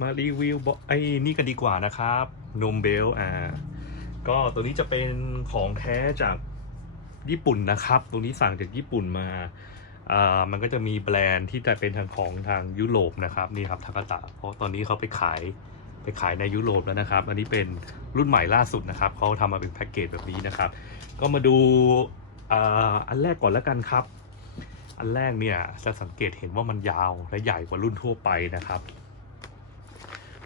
มารีวิวไอ้นี่กันดีกว่านะครับนมเบลอ่าก็ตัวนี้จะเป็นของแท้จากญี่ปุ่นนะครับ ตัวนี้สั่งจากญี่ปุ่นมาอ่ามันก็จะมีแบรนด์ที่จะเป็นทางของทางยุโรปนะครับนี่ครับทากาตะเพราะตอนนี้เขาไปขายไปขายในยุโรปแล้วนะครับ อันนี้เป็นรุ่นใหม่ล่าสุดนะครับเขาทำมาเป็นแพ็กเกจแบบนี้นะครับ ก็มาดูอ่าอันแรกก่อนแล้วกันครับ อันแรกเนี่ยจะสังเกตเห็นว่ามันยาวและใหญ่กว่ารุ่นทั่วไปนะครับ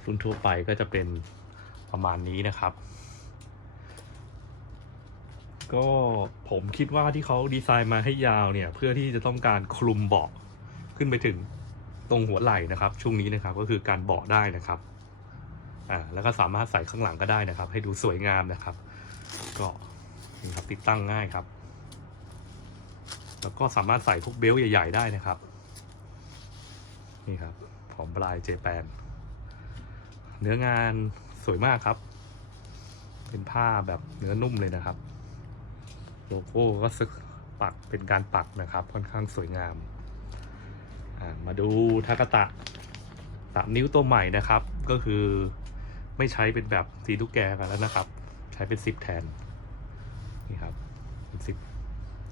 รุ่นทั่วไปก็จะเป็นประมาณนี้นะครับ ก็ผมคิดว่าที่เขาดีไซน์มาให้ยาวเนี่ย เพื่อที่จะต้องการคลุมเบาะขึ้นไปถึงตรงหัวไหล่นะครับ ช่วงนี้นะครับก็คือการเบาะได้นะครับอ่าแล้วก็สามารถใส่ข้างหลังก็ได้นะครับ ให้ดูสวยงามนะครับ ก็นี่ครับติดตั้งง่ายครับ แล้วก็สามารถใส่พวกเบลต์ใหญ่ ๆ ได้นะครับ นี่ครับ ของบรายเจแปน เนื้องานสวยมากครับ เป็นผ้าแบบเนื้อนุ่มเลยนะครับ โลโก้ก็สึกปักเป็นการปักนะครับ ค่อนข้างสวยงาม มาดูทากาตะสามนิ้วตัวใหม่นะครับ ก็คือไม่ใช้เป็นแบบสีลูกแกกันแล้วนะครับ ใช้เป็นซิปแทน นี่ครับเป็นซิป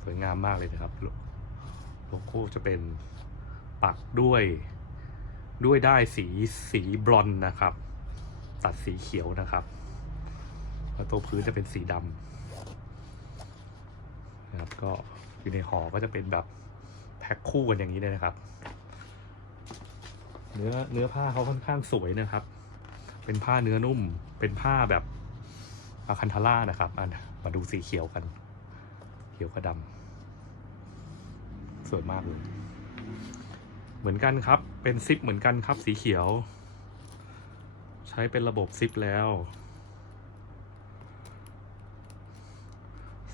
สวยงามมากเลยนะครับโลโก้จะเป็นปักด้วยด้วยได้สีสีบรอนนะครับ ตัดสีเขียวนะครับแล้วตัวพื้นจะเป็นสีดำนะครับก็อยู่ในห่อก็จะเป็นแบบแพ็คคู่กันอย่างนี้เลยนะครับ เนื้อเนื้อผ้าเขาค่อนข้างสวยนะครับ เป็นผ้าเนื้อนุ่ม เป็นผ้าแบบอาคันทาร่านะครับอันมาดูสีเขียวกัน เขียวกับดำสวยมากเลย เหมือนกันครับ เป็นซิปเหมือนกันครับสีเขียว ใช้เป็นระบบซิปแล้ว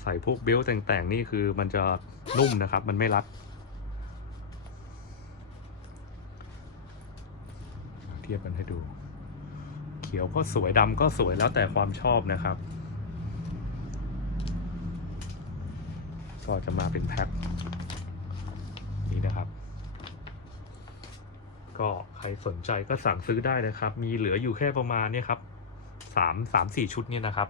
ใส่พวกเบลต์แต่งๆนี่คือมันจะนุ่มนะครับ มันไม่รัด เทียบกันให้ดู เขียวก็สวยดำก็สวยแล้วแต่ความชอบนะครับ ก็จะมาเป็นแพ็คนี้นะครับ ก็ใครสนใจก็สั่งซื้อได้นะครับ มีเหลืออยู่แค่ประมาณเนี่ยครับสามสามสี่ชุดเนี่ยนะครับ